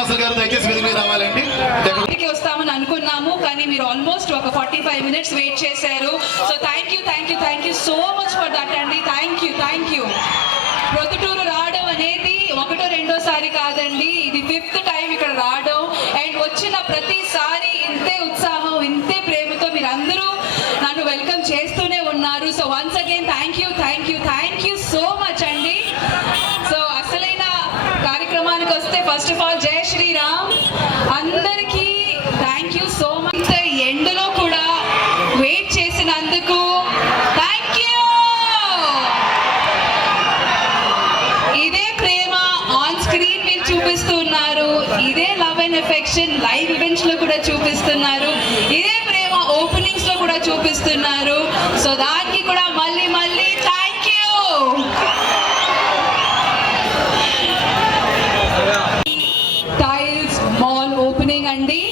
ప్రవీణ్ గారు శ్రీనివాస గారు దయచేసి వేదిక మీద రావాలండి. వస్తామని అనుకున్నాము కానీ మీరు ఆల్మోస్ట్ ఒక ఫార్టీ ఫైవ్ మినిట్స్ వెయిట్ చేశారు. So thank you thank you thank you so much for that అండి thank you thank you Proddatur రావడం అనేది ఒకటో రెండోసారి కాదండి. ఇది ఫిఫ్త్ టైం ఇక్కడ రావడం. అండ్ వచ్చిన ప్రతిసారి ఇంతే ఉత్సాహం ఇంతే ప్రేమతో మీరు అందరూ నన్ను వెల్కమ్ చేస్తూనే ఉన్నారు. So once again thank you thank you thank you so much అండి సో అసలైన కార్యక్రమానికి వస్తే ఫస్ట్ ఆఫ్ ఆల్ జై శ్రీరామ్ అందరికీ థ్యాంక్ యూ సో మచ్ ఎండలో కూడా వెయిట్ చేసినందుకు థ్యాంక్ యూ ఇదే ప్రేమ స్క్రీన్ మీరు చూపిస్తున్నారు. ఇదే లవ్ అండ్ ఎఫెక్షన్ లైవ్ ఈవెంట్స్లో కూడా చూపిస్తున్నారు. ఇదే ప్రేమ ఓపెనింగ్స్లో కూడా చూపిస్తున్నారు. సో దానికి కూడా మళ్ళీ మళ్ళీ thank you tiles mall opening అండి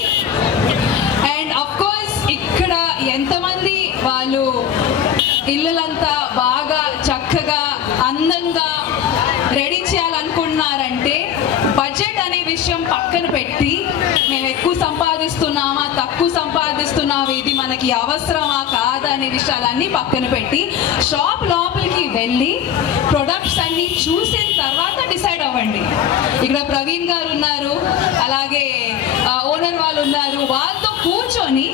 అండ్ అఫ్ కోర్స్ ఇక్కడ ఎంతమంది వాళ్ళు ఇల్లులంతా బాగా చక్కగా అందంగా రెడీ చేయాలనుకుంటున్నారంటే బడ్జెట్ అనే విషయం పక్కన పెట్టి మేము ఎక్కువ సంపాదిస్తున్నామా తక్కువ సంపాదిస్తున్నాము ఇది మనకి అవసరమా కాదా అనే విషయాలన్నీ పక్కన పెట్టి షాప్ లోపలికి వెళ్ళి ప్రొడక్ట్స్ అన్ని చూసిన తర్వాత డిసైడ్ అవ్వండి. ఇక్కడ ప్రవీణ్ గారు ఉన్నారు అలాగే ఓనర్ వాళ్ళు ఉన్నారు వాళ్ళతో కూర్చొని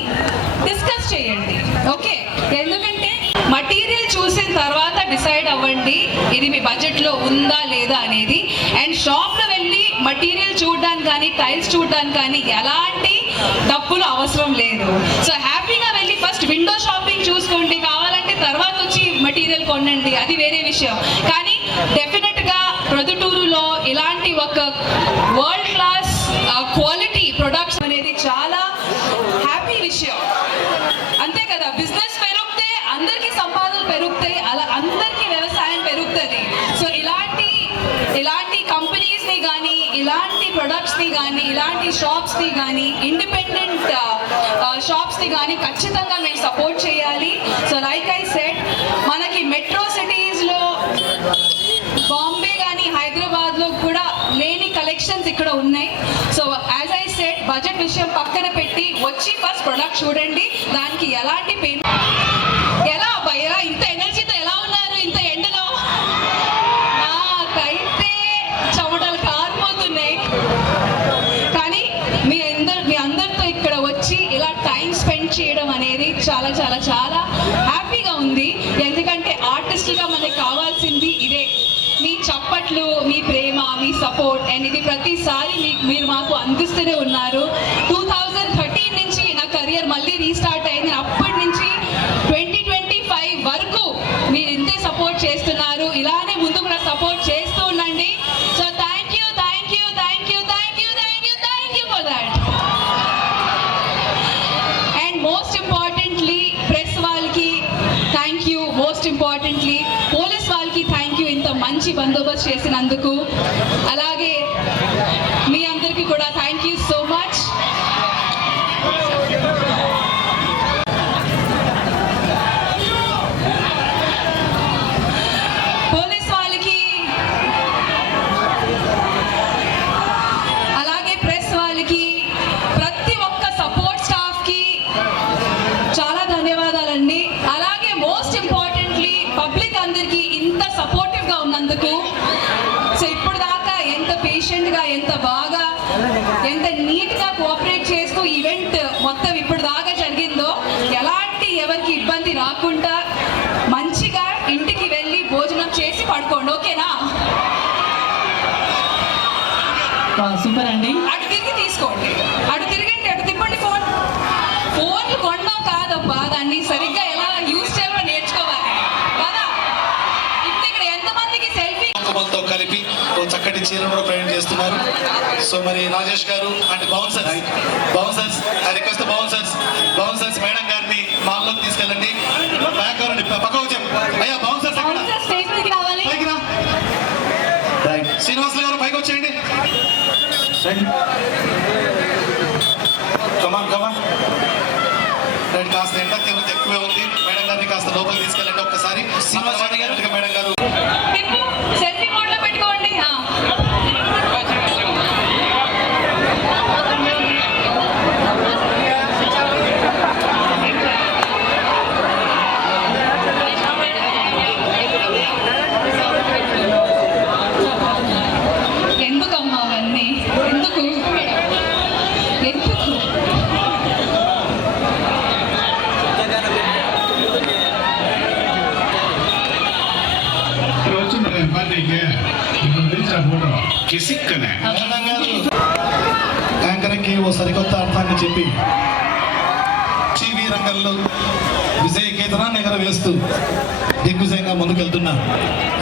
డిస్కస్ చేయండి. ఓకే? ఎందుకంటే మటీరియల్ చూసిన తర్వాత డిసైడ్ అవ్వండి ఇది మీ బడ్జెట్లో ఉందా లేదా అనేది. అండ్ షాప్లో వెళ్ళి కానీ టైల్స్ చూడడానికి కానీ ఎలాంటి డబ్బులు అవసరం లేదు. సో హ్యాపీగా వెళ్ళి ఫస్ట్ విండో షాపింగ్ చూసుకోండి. కావాలంటే తర్వాత వచ్చి మెటీరియల్ కొనండి. అది వేరే విషయం. కానీ డెఫినెట్గా ప్రొద్దుటూరులో ఇలాంటి ఒక వరల్డ్ క్లాస్ క్వాలిటీ ప్రొడక్ట్స్ అనేది చాలా హ్యాపీ విషయం అంతే కదా బిజినెస్ పెరిగితే అందరికీ సంపాదన పెరుగుతాయి అలా అందరికీ వ్యవసాయం పెరుగుతుంది సో ఇలాంటి ఇలాంటి కంపెనీస్ని కానీ ఇలాంటి ప్రొడక్ట్స్ని కానీ ఇలాంటి షాప్స్ని కానీ ఇండిపెండెంట్ షాప్స్ని కానీ ఖచ్చితంగా మేము సపోర్ట్ చేయాలి. సో లైక్ ఐ సెట్ మనకి మెట్రో సిటీస్లో బాంబే కానీ హైదరాబాద్లో కూడా లేని కలెక్షన్స్ ఇక్కడ ఉన్నాయి. So as I said budget విషయం పక్కన పెట్టి వచ్చి ఫస్ట్ ప్రొడక్ట్ చూడండి. దానికి ఎలాంటి పెయిన్ ఎలా అబ్బాయి ఎలా ఇంత చాలా చాలా చాలా హ్యాపీగా ఉంది. ఎందుకంటే ఆర్టిస్టులుగా మనకి కావాల్సింది ఇదే. మీ చప్పట్లు మీ ప్రేమ మీ సపోర్ట్ అండ్ ఇది ప్రతిసారి మీకు మీరు మాకు అందిస్తూనే ఉన్నారు. బందోబస్తు చేసినందుకు అలాగే మీ అందరికీ కూడా ఎంత నీట్గా కోఆపరేట్ చేస్తూ ఈవెంట్ మొత్తం ఇప్పుడు దాకా జరిగిందో ఎలాంటి ఎవరికి ఇబ్బంది రాకుండా మంచిగా ఇంటికి వెళ్ళి భోజనం చేసి పడుకోండి. ఓకేనా? సూపర్ అండి. అటు తిరిగి తీసుకోండి అటు తిరిగండి అటు తిప్పండి ఫోన్ ఫోన్లు కొనడం కాదబ్బా దాన్ని సరిగ్గా ఎలా యూజ్ చేయాలో నేర్చుకోవాలి కదా ఇప్పుడు ఇక్కడ ఎంతమందికి సెల్ఫీ కుంకుమంతో కలిపి ఓ చక్కటి చీరను కూడా ప్రయాణం చేస్తున్నారు. సో మరి రాజేష్ గారు and bouncers bouncers I request bouncers bouncers madam గారిని మాల్లోకి తీసుకెళ్ళండి. బ్యాక్ అవ్వండి పక్క వచ్చాం అయ్యా బౌన్సర్స్ శ్రీనివాసులు గారు పైకి వచ్చేయండి. కమాన్ కమాన్ రైట్ కాస్త ఎండ తీవ్రత ఎక్కువే ఉంది. మేడం గారిని కాస్త లోపలికి తీసుకెళ్ళండి ఒక్కసారి. శ్రీనివాస్ కిసిక్కనే అన్నడం గారు యాంకర్కి ఓ సరికొత్త అర్థాన్ని చెప్పి రంగంలో విజయ కేతనాన్ని ఎగరవేస్తూ దిగ్విజయంగా ముందుకెళ్తున్నా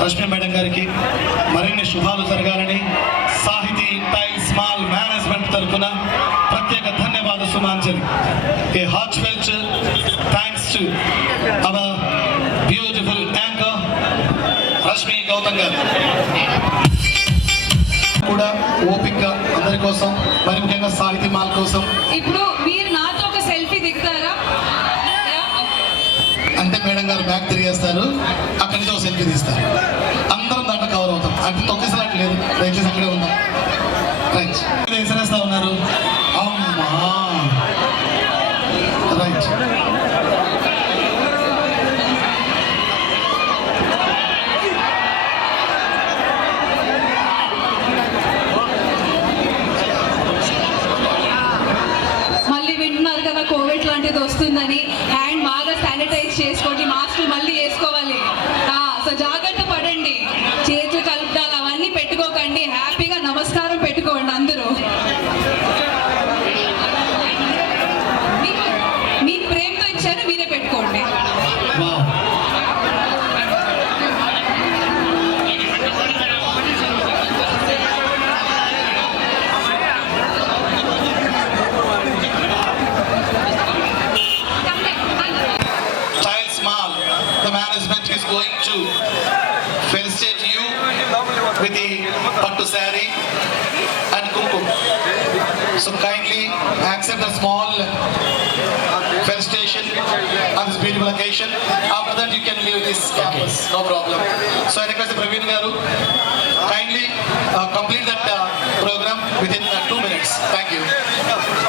రష్మి మేడం గారికి మరిన్ని శుభాలు జరగాలని సాహితీ టైల్ స్మాల్ మేనేజ్మెంట్ తరఫున ప్రత్యేక ధన్యవాద Sumanjali. A heart thanks to our beautiful anchor Rashmi Gautam గారు. కూడా ఓపిక అందరి కోసం మరి ముఖ్యంగా సాహితీ మాల్ కోసం. ఇప్పుడు మీరు నాతో ఒక సెల్ఫీ దిగుతారా అంటే మేడం గారు బ్యాక్ తిరిగేస్తారు. అక్కడి నుంచి ఒక సెల్ఫీ తీస్తారు. అందరం దాంట్లో కవర్ అవుతాం. అంటే తొక్కేసలాట్ లేదు. దయచేసి అక్కడే ఉందాం రైట్. వేసేస్తా ఉన్నారు? అమ్మా. రైట్. మళ్ళీ వింటున్నారు కదా కోవిడ్ లాంటిది వస్తుందని. హ్యాండ్ మా శానిటైజ్ చేసుకోండి మాస్క్ మళ్ళీ వేసుకోవాలి. A small felicitation on this beautiful occasion. After that, you can leave this campus, no problem. So I request the Praveen Garu, kindly uh, complete that uh, program within uh, two minutes. Thank you.